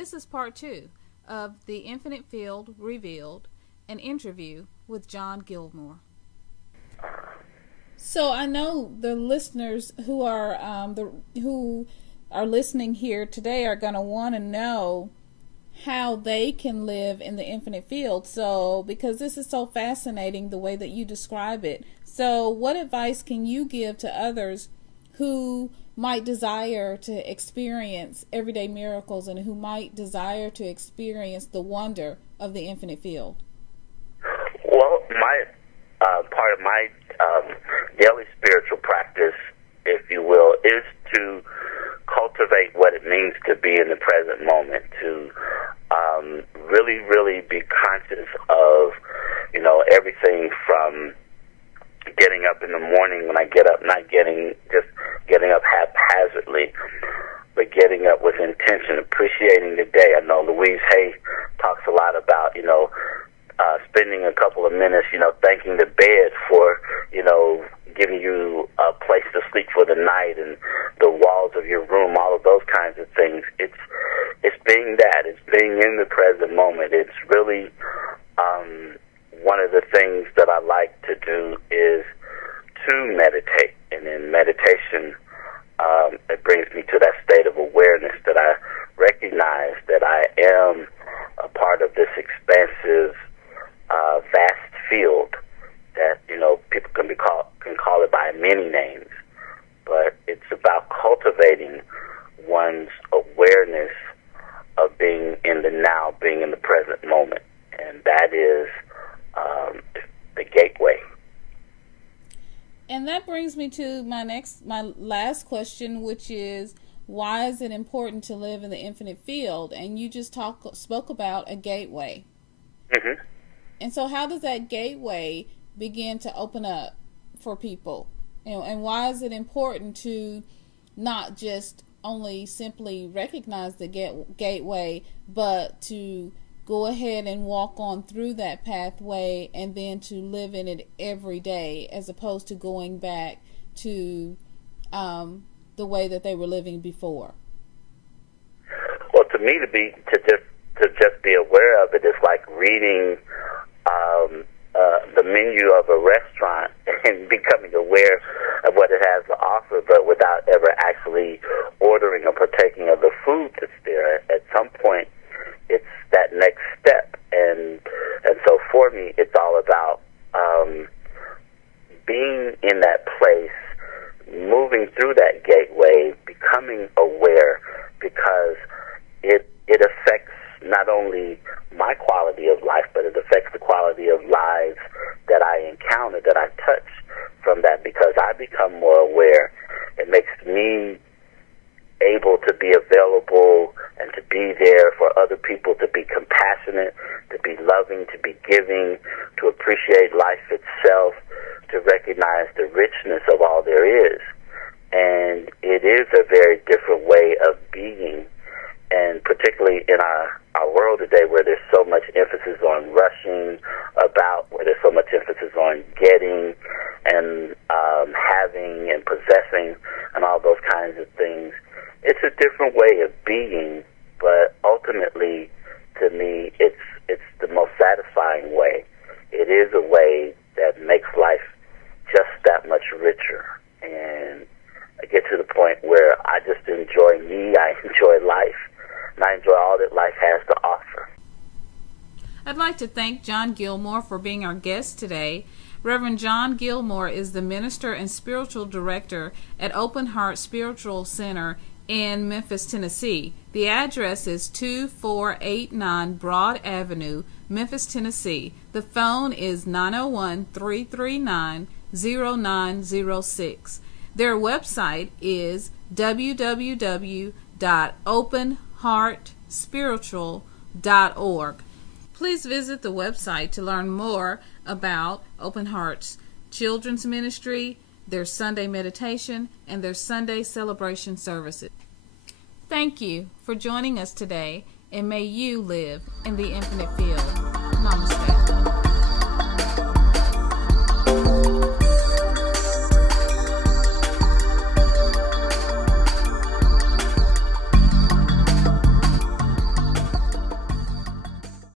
This is part 2 of The Infinite Field Revealed, an interview with John Gilmore. So I know the listeners who are listening here today are going to want to know how they can live in the infinite field. So, because this is so fascinating the way that you describe it. So, what advice can you give to others who might desire to experience everyday miracles and who might desire to experience the wonder of the infinite field? Well, my part of my daily spiritual practice, if you will, is to cultivate what it means to be in the present moment, to really, really be conscious of, everything from getting up in the morning when I get up, not getting up haphazardly, but getting up with intention, appreciating the day. I know Louise Hay talks a lot about, spending a couple of minutes, thanking the bed for, giving you a place to sleep for the night and the walls of your room, all of those kinds of things. It's being that. It's being in the present moment. It's really one of the things that I like to do is to meditate. And in meditation, it brings me to that state of awareness that I recognize that I am a part of this expansive, vast field that, people can call it by many names. But it's about cultivating one's awareness of being in the now, being in the present moment. And that is the gateway. And that brings me to my last question, which is, why is it important to live in the infinite field? And you just spoke about a gateway. Mm-hmm. And so how does that gateway begin to open up for people? And why is it important to not just only simply recognize the gateway, but to go ahead and walk on through that pathway and then to live in it every day, as opposed to going back to the way that they were living before? Well, to me, to just be aware of it is like reading the menu of a restaurant and becoming aware of what it has to offer, but without ever actually ordering or partaking of the food that's there. At some point, it's that next step, and so for me, it's all about being in that place, moving through that gateway, becoming aware, because it affects not only my quality of life, but it affects the quality of lives that I encounter, that I touch from that. Because I become more aware, it makes me able to be available and to be there for other people, to be compassionate, to be loving, to be giving, to appreciate life itself, to recognize the richness of all there is. And it is a very different way of being, and particularly in our world today, where there's so much emphasis on rushing about, where there's so much emphasis on getting and having and possessing and all those kinds of things. It's a different way of being, but ultimately, to me, it's the most satisfying way. It is a way that makes life just that much richer. And I get to the point where I just enjoy me, I enjoy life, and I enjoy all that life has to offer. I'd like to thank John Gilmore for being our guest today. Reverend John Gilmore is the minister and spiritual director at Open Heart Spiritual Center in Memphis, Tennessee. The address is 2489 Broad Avenue, Memphis, Tennessee. The phone is 901-339-0906. Their website is www.openheartspiritual.org. Please visit the website to learn more about Open Heart's children's ministry, their Sunday meditation, and their Sunday celebration services. Thank you for joining us today, and may you live in the infinite field. Namaste.